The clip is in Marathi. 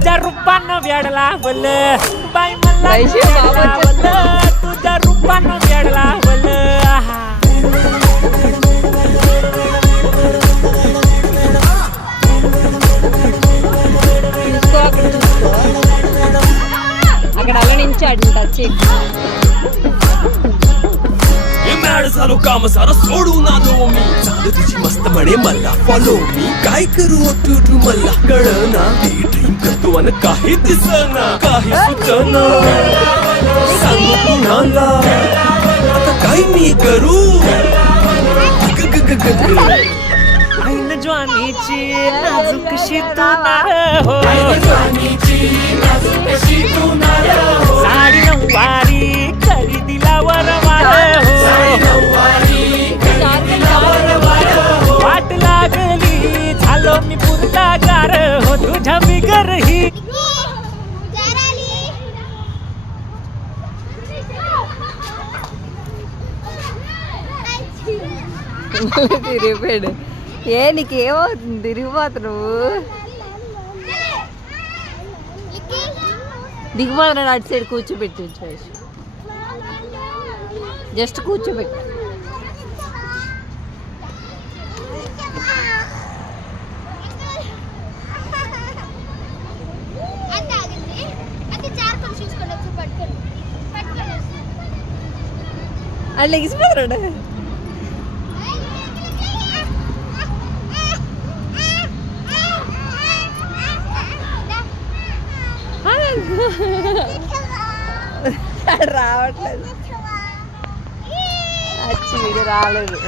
तुझ्या रूपानं वेड लावल बाई मला तुझ्या रूपानं वेड लावल అక్కడ అలా నించాడు టచ్ मॅड झालो काम सारा सोडू ना दो मी चालू तुझी मस्त म्हणे मला फॉलो मी काय करू टू मला कळना ड्रीम करतो आणि काही दिसना काही सुचना सांगू कुणाला आता काय मी करू ऐन ज्वानीची नाजूकशी तू नार हो साडी नऊवारी खरेदीला वरवार हो वाट लागली झालो मी पुरता गार हो तुझ्या बिगर ही తిరిగిపోయాడు ఏ నీకేమవుతుంది తిరిగిపోతున్నావు దిగుమాడు అటు సైడ్ కూర్చోబెట్టి జస్ట్ కూర్చోబెట్టి అది లెగిసిపోతున్నాడు రావట్లేదు వచ్చి వీడు రాలేదు